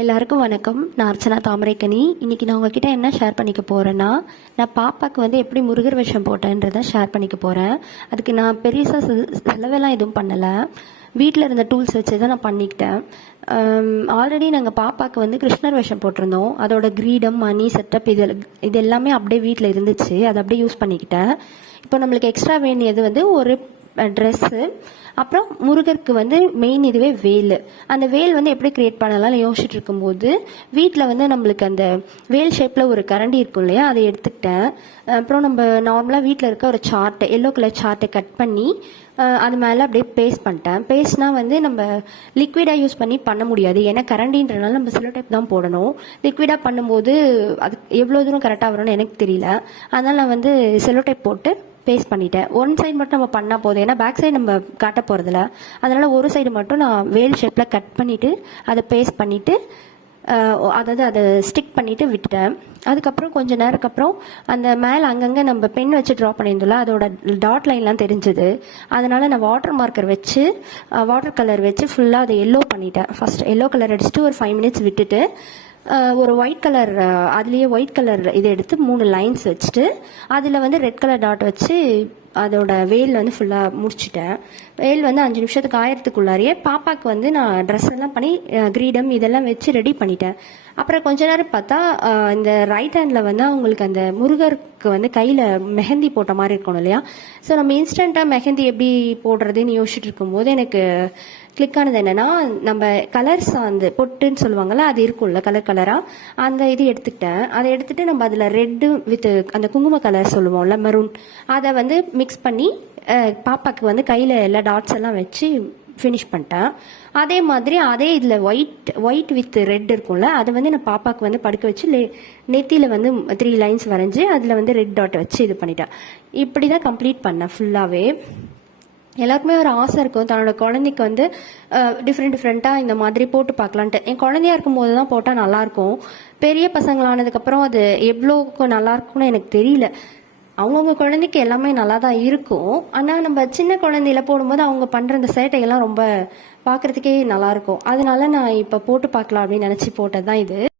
எல்லாருக்கும் வணக்கம். நான் அர்ச்சனா தாமரைக்கனி. இன்றைக்கி நான் உங்ககிட்ட என்ன ஷேர் பண்ணிக்க போகிறேன்னா, நான் பாப்பாவுக்கு வந்து எப்படி முருகர் வேஷம் போட்டேன்றதை ஷேர் பண்ணிக்க போகிறேன். அதுக்கு நான் பெருசாக செலவெல்லாம் எதுவும் பண்ணலை. வீட்டில் இருந்த டூல்ஸ் வச்சு தான் நான் பண்ணிக்கிட்டேன். ஆல்ரெடி நாங்கள் பாப்பாவுக்கு வந்து கிருஷ்ணர் வேஷம் போட்டிருந்தோம். அதோட கிரீடம், மணி, செட்டப் இது எல்லாமே அப்படியே வீட்டில் இருந்துச்சு. அதை அப்படியே யூஸ் பண்ணிக்கிட்டேன். இப்போ நம்மளுக்கு எக்ஸ்ட்ரா வேண்டியது வந்து ஒரு ட்ரெஸ்ஸு, அப்புறம் முருகருக்கு வந்து மெயின் இதுவே வேல். அந்த வேல் வந்து எப்படி கிரியேட் பண்ணலாம்னு யோசிச்சுட்டு இருக்கும்போது வீட்டில் வந்து நம்மளுக்கு அந்த வேல் ஷேப்பில் ஒரு கரண்டி இருக்கும் இல்லையா, அதை எடுத்துக்கிட்டேன். அப்புறம் நம்ம நார்மலாக வீட்டில் இருக்க ஒரு சார்ட்டை, எல்லோ கலர் சார்ட்டை கட் பண்ணி அது மேலே அப்படியே பேஸ்ட் பண்ணிட்டேன். பேஸ்ட்னா வந்து நம்ம லிக்விடாக யூஸ் பண்ண முடியாது, ஏன்னா கரண்டின்றனால நம்ம செல்லோ டைப் தான் போடணும். லிக்விடாக பண்ணும்போது அது எவ்வளோ தூரம் கரெக்டாக வரும்னு எனக்கு தெரியல. அதனால் நான் வந்து செல்லோ டைப் போட்டு பேஸ்ட் பண்ணிட்டேன். ஒன் சைடு மட்டும் நம்ம பண்ணால் போதும், ஏன்னா பேக் சைடு நம்ம காட்ட போகிறதில்ல. அதனால் ஒரு சைடு மட்டும் நான் வேல் ஷேப்பில் கட் பண்ணிவிட்டு அதை பேஸ்ட் பண்ணிவிட்டு அதாவது அதை ஸ்டிக் பண்ணிவிட்டு விட்டுட்டேன். அதுக்கப்புறம் கொஞ்சம் நேரத்துக்கு அப்புறம் அந்த மேலே அங்கங்கே நம்ம பென் வச்சு ட்ரா பண்ணியிருந்தோம்ல, அதோட டாட் லைன்லாம் தெரிஞ்சுது. அதனால் நான் வாட்டர் கலர் வச்சு ஃபுல்லாக அதை எல்லோ பண்ணிட்டேன். ஃபர்ஸ்ட் எல்லோ கலர் அடிச்சுட்டு ஒரு 5 மினிட்ஸ் விட்டுட்டு ஒரு ஒயிட் கலர், அதுலேயே ஒயிட் கலர் இதை எடுத்து 3 லைன்ஸ் வச்சுட்டு அதில் வந்து ரெட் கலர் டாட் வச்சு அதோட வேல் வந்து ஃபுல்லாக முடிச்சிட்டேன். வேல் வந்து 5 நிமிஷத்துக்கு ஆயிரத்துக்குள்ளாரியே பாப்பாவுக்கு வந்து நான் ட்ரெஸ் எல்லாம் பண்ணி கிரீடம் இதெல்லாம் வச்சு ரெடி பண்ணிட்டேன். அப்புறம் கொஞ்ச நேரம் பார்த்தா இந்த ரைட் ஹேண்டில் வந்து அவங்களுக்கு அந்த முருகருக்கு வந்து கையில் மெஹந்தி போட்ட மாதிரி இருக்கணும் இல்லையா. ஸோ நம்ம இன்ஸ்டண்ட்டாக மெஹந்தி எப்படி போடுறதுன்னு யோசிச்சுட்டு இருக்கும்போது எனக்கு கிளிக் ஆனது என்னன்னா, நம்ம கலர்ஸ் அந்த பொட்டுன்னு சொல்லுவாங்கள்ல, அது இருக்கும்ல கலராக, அந்த இது எடுத்துக்கிட்டேன். அதை எடுத்துட்டு நம்ம அதில் ரெட்டு வித் அந்த குங்கும கலர் சொல்லுவோம்ல, மெரூன், அதை வந்து மிக்ஸ் பண்ணி பாப்பாக்கு வந்து கையில் எல்லா டாட்ஸ் எல்லாம் வச்சு ஃபினிஷ் பண்ணிட்டேன். அதே மாதிரி அதே இதில் ஒயிட் வித் ரெட் இருக்கும்ல, அதை வந்து நான் பாப்பாவுக்கு வந்து படுக்க வச்சு நெத்தியில் வந்து 3 லைன்ஸ் வரைஞ்சி அதில் வந்து ரெட் டாட் வச்சு இது பண்ணிட்டேன். இப்படி தான் கம்ப்ளீட் பண்ணேன் ஃபுல்லாகவே. எல்லாருக்குமே ஒரு ஆசை இருக்கும், தன்னோட குழந்தைக்கு வந்து டிஃப்ரெண்ட்டாக இந்த மாதிரி போட்டு பார்க்கலான்ட்டு. என் குழந்தையா இருக்கும்போது தான் போட்டால் நல்லாயிருக்கும். பெரிய பசங்களானதுக்கப்புறம் அது எவ்வளோக்கு நல்லாயிருக்கும்னு எனக்கு தெரியல. அவங்கவுங்க குழந்தைக்கு எல்லாமே நல்லா தான் இருக்கும். ஆனால் நம்ம சின்ன குழந்தையில போடும்போது அவங்க பண்ணுற இந்த சேட்டையெல்லாம் ரொம்ப பார்க்குறதுக்கே நல்லாயிருக்கும். அதனால நான் இப்போ போட்டு பார்க்கலாம் அப்படின்னு நினச்சி போட்டது தான் இது.